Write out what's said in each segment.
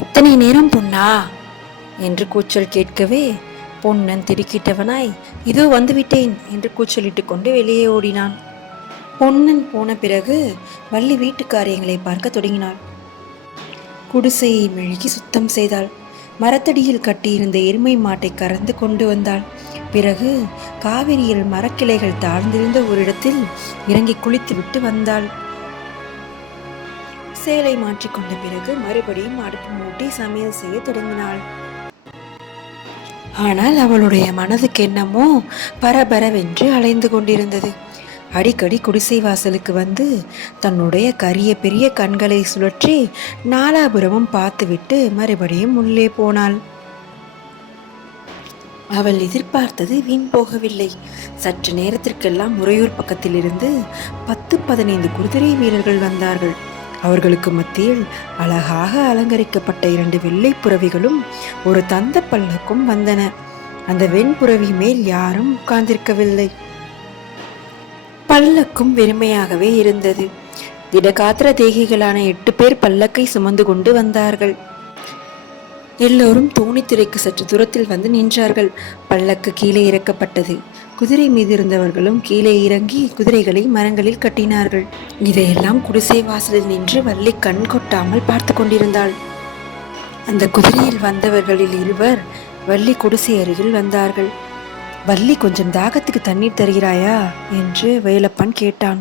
எத்தனை நேரம் பொன்னா என்று கூச்சல் கேட்கவே பொன்னன் திடுக்கிட்டவனாய் இதோ வந்துவிட்டேன் என்று கூச்சலிட்டு கொண்டு வெளியே ஓடினான். பொன்னன் போன பிறகு வள்ளி வீட்டு காரியங்களை பார்க்க தொடங்கினாள். குடிசையை மெழுகி சுத்தம் செய்தாள். மரத்தடியில் கட்டியிருந்த எருமை மாட்டை கறந்து கொண்டு வந்தாள். பிறகு காவிரியில் மரக்கிளைகள் தாழ்ந்திருந்த ஒரு இடத்தில் இறங்கி குளித்துவிட்டு வந்தாள். சேலை மாற்றிக்கொண்ட பிறகு மறுபடியும் அடுப்பு மூட்டி சமையல் செய்ய தொடங்கினாள். ஆனால் அவளுடைய மனதுக்கு என்னமோ பரபரவென்று அலைந்து கொண்டிருந்தது. அடிக்கடி குடிசை வாசலுக்கு வந்து தன்னுடைய கரிய பெரிய கண்களை சுழற்றி நாலாபுரமும் பார்த்துவிட்டு மறுபடியும் உள்ளே போனாள். அவள் எதிர்பார்த்தது வீண் போகவில்லை. சற்று நேரத்திற்கெல்லாம் உறையூர் பக்கத்திலிருந்து 10-15 குதிரை வீரர்கள் வந்தார்கள். அவர்களுக்கு மத்தியில் அழகாக அலங்கரிக்கப்பட்ட 2 வெள்ளை புறவிகளும் ஒரு தந்த பல்லக்கும் வந்தன. அந்த வெண்புறவி மேல் யாரும் உட்கார்ந்திருக்கவில்லை. பல்லக்கும் வெறுமையாகவே இருந்தது. திடகாத்திர தேகிகளான 8 பேர் பல்லக்கை சுமந்து கொண்டு வந்தார்கள். எல்லோரும் தோணித்துறைக்கு சற்று தூரத்தில் வந்து நின்றார்கள். பல்லக்கு கீழே இறக்கப்பட்டது. குதிரை மீது இருந்தவர்களும் கீழே இறங்கி குதிரைகளை மரங்களில் கட்டினார்கள். இதையெல்லாம் குடிசை வாசலில் நின்று வள்ளி கண் கொட்டாமல் பார்த்து கொண்டிருந்தாள். அந்த குதிரையில் வந்தவர்களில் 2 வள்ளி குடிசை அருகில் வந்தார்கள். வள்ளி, கொஞ்சம் தாகத்துக்கு தண்ணீர் தருகிறாயா என்று வேலப்பன் கேட்டான்.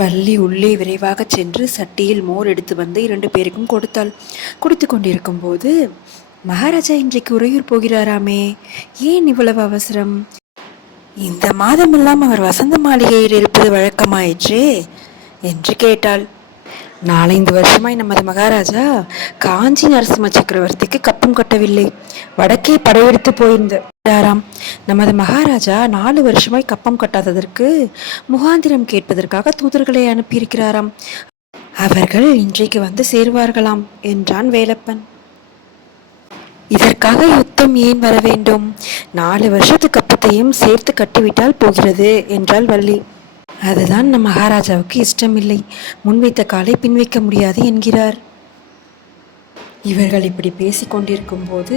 வள்ளி உள்ளே விரைவாக சென்று சட்டியில் மோர் எடுத்து வந்து 2 பேருக்கும் கொடுத்தாள். குடித்து கொண்டிருக்கும் போது, மகாராஜா இன்றைக்கு உறையூர் போகிறாராமே, ஏன் இவ்வளவு அவசரம்? இந்த மாதமெல்லாம் அவர் வசந்த மாளிகையில் இருப்பது வழக்கமாயிற்றே என்று கேட்டாள். 4-5 வருஷமாய் நமது மகாராஜா காஞ்சி நரசிம்ம சக்கரவர்த்திக்கு கப்பம் கட்டவில்லை. வடக்கே படையெடுத்து போயிருந்தாராம். நமது மகாராஜா 4 வருஷமாய் கப்பம் கட்டாததற்கு முகாந்திரம் கேட்பதற்காக தூதர்களை அனுப்பியிருக்கிறாராம். அவர்கள் இன்றைக்கு வந்து சேர்வார்களாம் என்றான் வேலப்பன். இதற்காக யுத்தம் ஏன் வர வேண்டும்? 4 வருஷத்து கப்பத்தையும் சேர்த்து கட்டிவிட்டால் போகிறது என்றாள் வள்ளி. அதுதான் நம் மகாராஜாவுக்கு இஷ்டமில்லை. முன்வைத்த காலை பின்வைக்க முடியாது என்கிறார். இவர்கள் இப்படி பேசிக் கொண்டிருக்கும் போது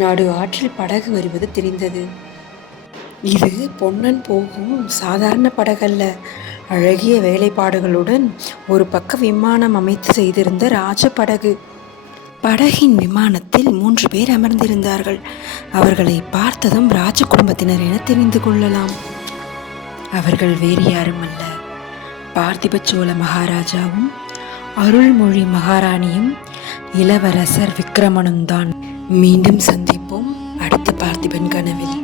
நாடு ஆற்றில் படகு வருவது தெரிந்தது. இது பொன்னன் போகும் சாதாரண படகல்ல. அழகிய வேலைப்பாடுகளுடன் ஒரு பக்க விமானம் அமைத்து செய்திருந்த ராஜ படகு. படகின் விமானத்தில் 3 பேர் அமர்ந்திருந்தார்கள். அவர்களை பார்த்ததும் ராஜ குடும்பத்தினர் என தெரிந்து கொள்ளலாம். அவர்கள் வேறு யாரும் அல்ல, பார்த்திப சோழ மகாராஜாவும் அருள்மொழி மகாராணியும் இளவரசர் விக்ரமனும் தான். மீண்டும் சந்திப்போம் அடுத்த பார்த்திபன் கனவில்.